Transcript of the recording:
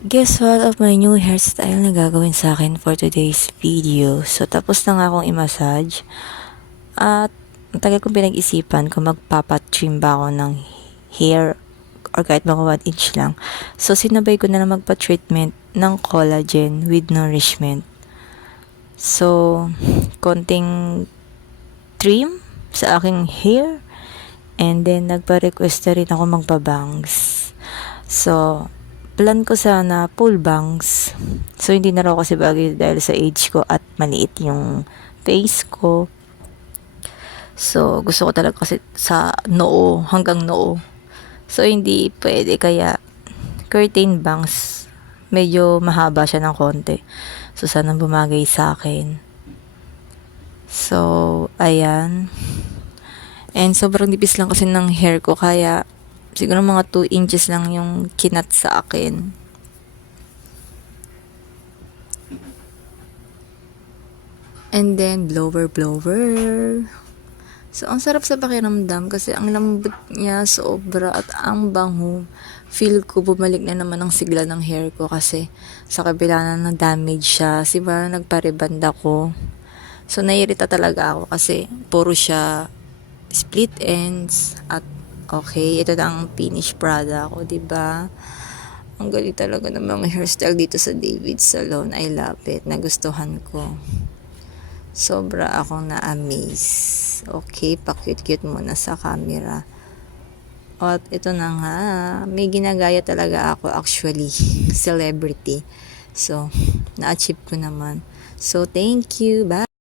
Guess what of my new hairstyle na gagawin sa akin for today's video. So, tapos na nga akong i-massage. At, ang tagal kong pinag-isipan kung magpapatrim ba ako ng hair or kahit mga 1 inch lang. So, sinabay ko na lang magpa-treatment ng collagen with nourishment. So, konting trim sa aking hair. And then, nagpa-request na rin ako magpa-bangs. So, plan ko sana full bangs. So, hindi na raw kasi bagay dahil sa age ko at maliit yung face ko. So, gusto ko talaga kasi sa noo, hanggang noo. So, hindi pwede kaya curtain bangs. Medyo mahaba siya ng konti. So, sana bumagay sa akin. So, ayan. And sobrang nipis lang kasi ng hair ko kaya siguro mga 2 inches lang yung kinat sa akin. And then, blower. So, ang sarap sa pakiramdam kasi ang lambot niya sobra at ang bango. Feel ko bumalik na naman ang sigla ng hair ko kasi sa kabila na damage siya. Diba, nagpa-reband ako. So, naiirita talaga ako kasi puro siya split ends at okay, ito na ang finished product ko, diba? Ang galing talaga ng mga hairstyle dito sa David Salon. I love it. Nagustuhan ko. Sobra akong na-amaze. Okay, pa-cute-cute muna sa camera. At ito na nga, may ginagaya talaga ako actually, celebrity. So, na-achieve ko naman. So, thank you. Bye!